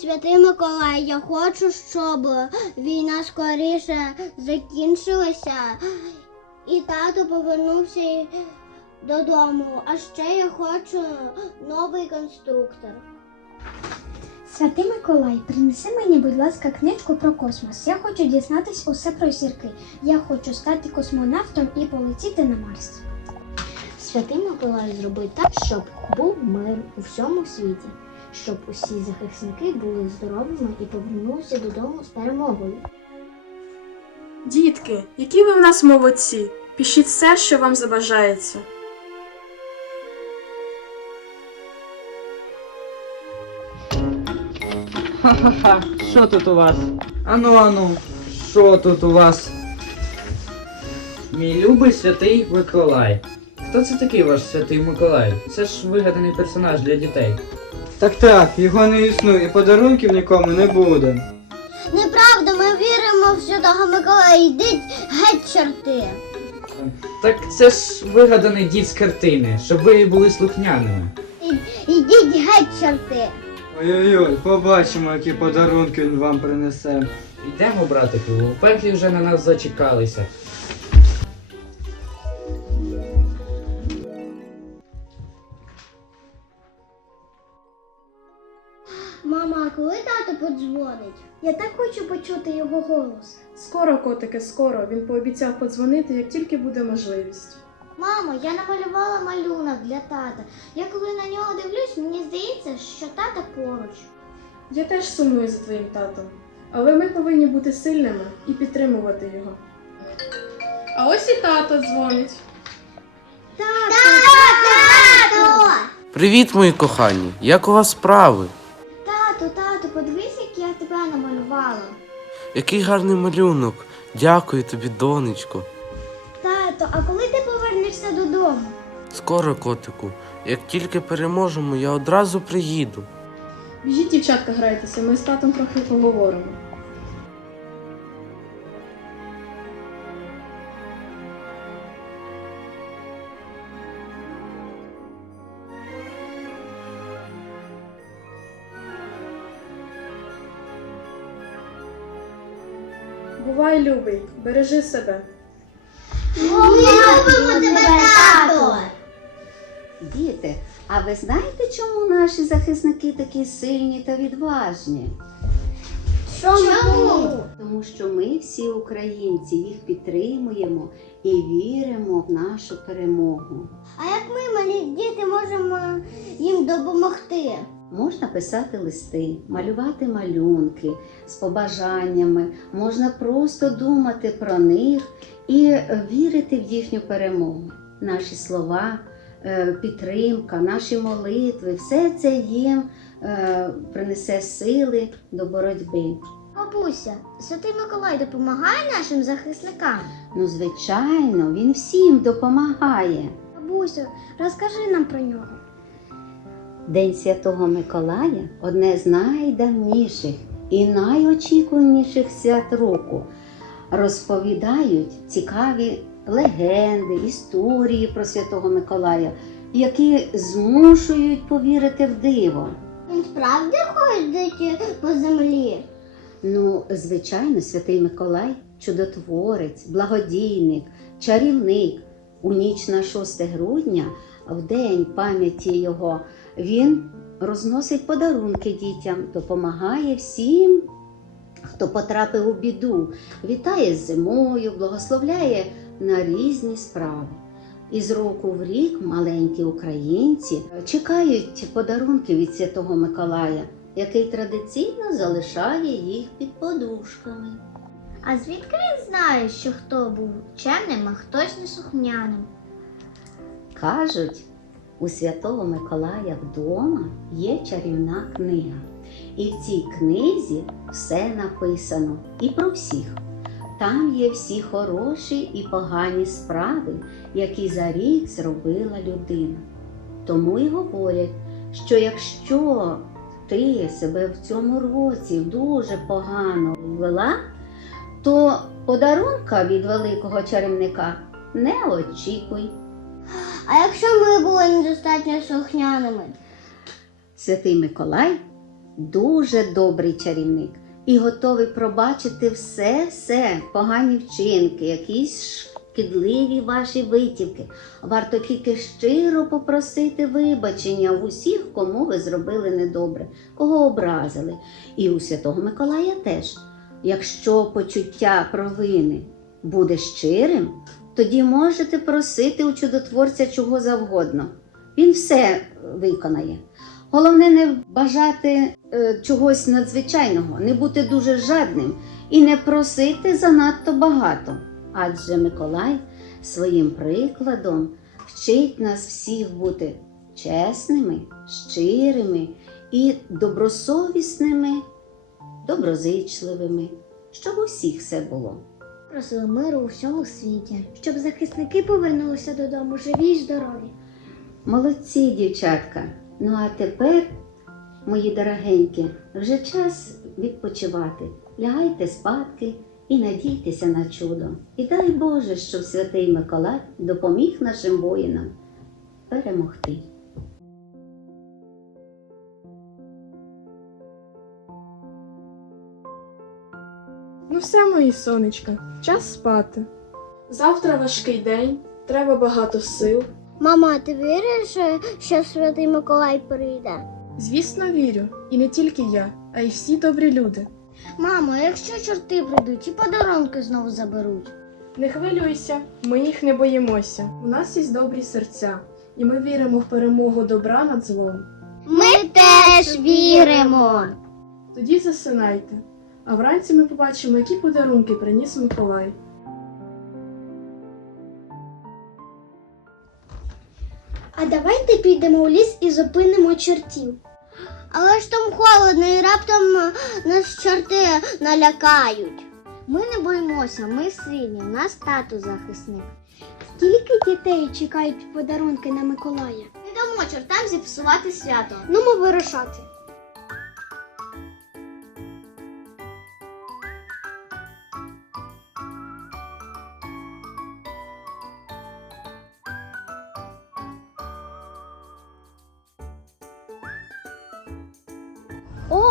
святий Миколай, я хочу, щоб війна скоріше закінчилася і тато повернувся додому. А ще я хочу новий конструктор. Святий Миколай, принеси мені, будь ласка, книжку про космос. Я хочу дізнатись усе про зірки. Я хочу стати космонавтом і полетіти на Марс. Святий Миколай зробив так, щоб був мир у всьому світі, щоб усі захисники були здоровими і повернулися додому з перемогою. Дітки, які ви в нас молодці! Пишіть все, що вам забажається. Ха-ха-ха, що тут у вас? Ану, ану, що тут у вас? Мій любий святий Миколай. Хто це такий ваш святий Миколай? Це ж вигаданий персонаж для дітей. Так так, його не існує, і подарунків нікому не буде. Неправда, ми віримо в святого Миколая. Йдіть геть чорти. Так це ж вигаданий дід з картини, щоб ви були слухняними. Йдіть геть чорти. Ой-ой-ой, побачимо, які подарунки він вам принесе. Йдемо, братику, у пеклі вже на нас зачекалися. Я так хочу почути його голос. Скоро, котики, скоро. Він пообіцяв подзвонити, як тільки буде можливість. Мамо, я намалювала малюнок для тата. Я коли на нього дивлюсь, мені здається, що тата поруч. Я теж сумую за твоїм татом. Але ми повинні бути сильними і підтримувати його. А ось і тато дзвонить. Тато! Привіт, мої кохані! Як у вас справи? Я тебе намалювала. Який гарний малюнок! Дякую тобі, донечко. Тато, а коли ти повернешся додому? Скоро, котику, як тільки переможемо, я одразу приїду. Біжіть, дівчатка, грайтеся, ми з татом трохи поговоримо. Бувай, любий, бережи себе. Ми любимо тебе, тато! Діти, а ви знаєте, чому наші захисники такі сильні та відважні? Чому? Тому що ми всі українці їх підтримуємо і віримо в нашу перемогу. А як ми, малі діти, можемо їм допомогти? Можна писати листи, малювати малюнки з побажаннями, можна просто думати про них і вірити в їхню перемогу. Наші слова, е, підтримка, наші молитви, все це їм е, принесе сили до боротьби. Бабуся, Святий Миколай допомагає нашим захисникам? Ну, звичайно, він всім допомагає. Бабусю, розкажи нам про нього. День Святого Миколая одне з найдавніших і найочікуваніших свят року. Розповідають цікаві легенди, історії про Святого Миколая, які змушують повірити в диво. Він справді ходить по землі? Ну, звичайно, святий Миколай чудотворець, благодійник, чарівник. У ніч на 6 грудня, в день пам'яті його, він розносить подарунки дітям, допомагає всім, хто потрапив у біду, вітає з зимою, благословляє на різні справи. І з року в рік маленькі українці чекають подарунки від Святого Миколая, який традиційно залишає їх під подушками. А звідки він знає, що хто був чемним, а хтось неслухняним? Кажуть, у Святого Миколая вдома є чарівна книга. І в цій книзі все написано і про всіх. Там є всі хороші і погані справи, які за рік зробила людина. Тому й говорять, що якщо ти себе в цьому році дуже погано ввела, то подарунка від великого чарівника не очікуй. А якщо ми були недостатньо слухняними? Святий Миколай дуже добрий чарівник і готовий пробачити все, все, погані вчинки, якісь шкідливі ваші витівки. Варто тільки щиро попросити вибачення в усіх, кому ви зробили недобре, кого образили. І у Святого Миколая теж. Якщо почуття провини буде щирим, тоді можете просити у чудотворця чого завгодно. Він все виконає. Головне не бажати е, чогось надзвичайного, не бути дуже жадним і не просити занадто багато. Адже Миколай своїм прикладом вчить нас всіх бути чесними, щирими і добросовісними, доброзичливими, щоб у всіх все було. Просили миру у всьому світі. Щоб захисники повернулися додому живі й здорові. Молодці, дівчатка. Ну а тепер, мої дорогенькі, вже час відпочивати. Лягайте спадки і надійтеся на чудо. І дай Боже, щоб святий Миколай допоміг нашим воїнам перемогти. Ну все, мої сонечка, час спати. Завтра важкий день, треба багато сил. Мама, ти віриш, що святий Миколай прийде? Звісно, вірю, і не тільки я, а й всі добрі люди. Мамо, якщо чорти прийдуть і подарунки знову заберуть. Не хвилюйся, ми їх не боїмося. У нас є добрі серця, і ми віримо в перемогу добра над злом. Ми теж віримо. Тоді засинайте, а вранці ми побачимо, які подарунки приніс Миколай. А давайте підемо у ліс і зупинимо чортів. Але ж там холодно і раптом нас чорти налякають. Ми не боїмося, ми сильні, у нас тато захисник. Скільки дітей чекають подарунки на Миколая? Не дамо чортам зіпсувати свято. Ну, ми вирушати.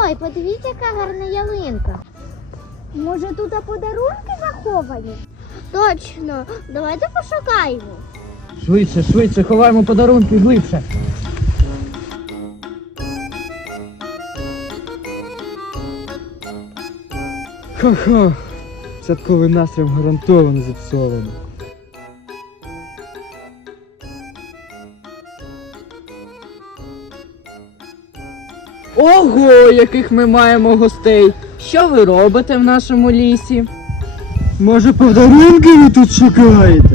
Ой, подивіться, яка гарна ялинка. Може, тут подарунки заховані? Точно, давайте пошукаємо. Швидше, швидше, ховаємо подарунки глибше. Ха-ха. Святковий настрій гарантовано зіпсовано. Ого, яких ми маємо гостей! Що ви робите в нашому лісі? Може, подарунки ви тут шукаєте?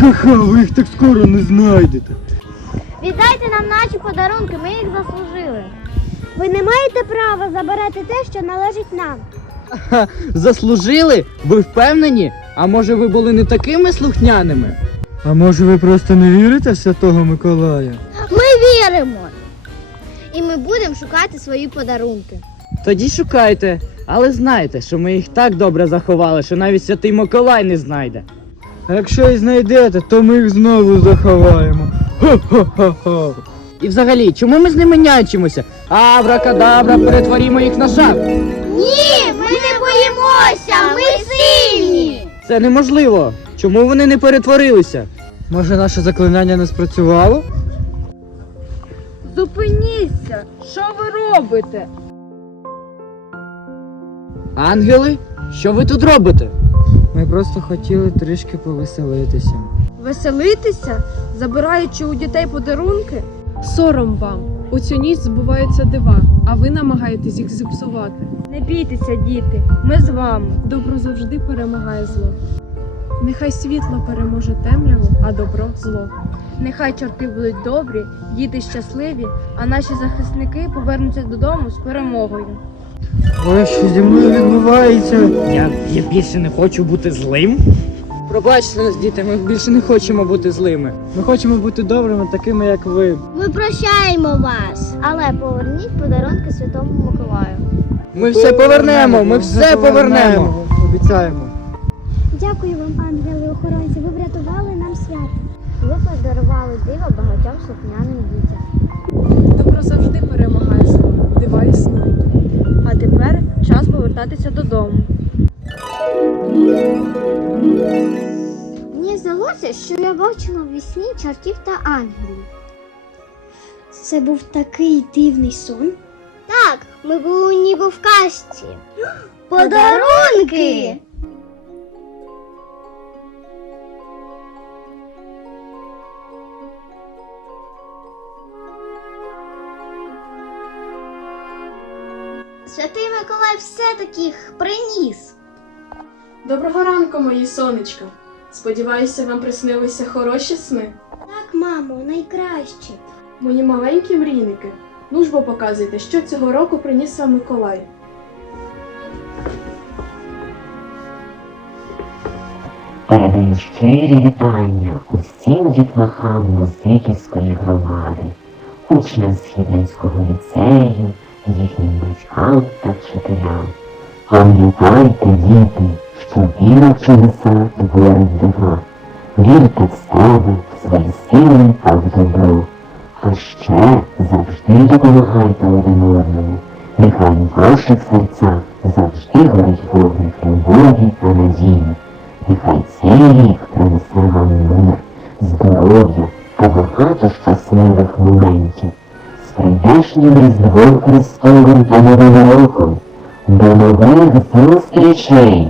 Ха-ха, ви їх так скоро не знайдете. Віддайте нам наші подарунки, ми їх заслужили. Ви не маєте права забирати те, що належить нам. Ха, заслужили? Ви впевнені? А може ви були не такими слухняними? А може ви просто не вірите в Святого Миколая? Ми віримо. І ми будемо шукати свої подарунки. Тоді шукайте, але знайте, що ми їх так добре заховали, що навіть святий Миколай не знайде. А якщо і знайдете, то ми їх знову заховаємо. Ха-ха-ха-ха. І взагалі, чому ми з ними нянчимося? Абракадабра, перетворімо їх на шар. Ні, ми не боїмося, ми сильні. Це неможливо. Чому вони не перетворилися? Може наше заклинання не спрацювало? Зупиніться! Що ви робите? Ангели, що ви тут робите? Ми просто хотіли трішки повеселитися. Веселитися, забираючи у дітей подарунки? Сором вам. У цю ніч збуваються дива, а ви намагаєтесь їх зіпсувати. Не бійтеся, діти, ми з вами. Добро завжди перемагає зло. Нехай світло переможе темряву, а добро зло. Нехай чорти будуть добрі, діти щасливі, а наші захисники повернуться додому з перемогою. Ой, що зі мною відбувається? Я, я більше не хочу бути злим. Пробачте нас, діти, ми більше не хочемо бути злими. Ми хочемо бути добрими, такими як ви. Ми прощаємо вас. Але поверніть подарунки Святому Миколаю. Ми все повернемо, ми все повернемо. Обіцяємо. Дякую вам, ангели охоронці. Ви врятували нам свято. Ви подарували диво багатьом слухняним дітям. Добро завжди перемагає зло, дива існують. А тепер час повертатися додому. Мені здалося, що я бачила в вісні чортів та ангелів. Це був такий дивний сон. Так, ми були ніби в касті. Подарунки! Все-таки приніс. Доброго ранку, мої сонечка. Сподіваюся, вам приснилися хороші сни. Так, мамо, найкраще. Мої маленькі мрійники. Ну ж бо показуйте, що цього року приніс вам Миколай. Передаю щирі вітання усім дітлахам Музиківської громади, учням Східницького ліцею, батькам та вчителям. Пам'ятайте, діти, що віра чудеса творить дива. Вірте в себе, в свої сили та в добро. А ще завжди допомагайте один одному. Нехай в ваших завжди горить вогник любові та надії. Нехай цей рік принесе вам мир, здоров'я та багато щасливих моментів. Прийдешнім Різдвом Христовим Новим роком. До нових зустрічей!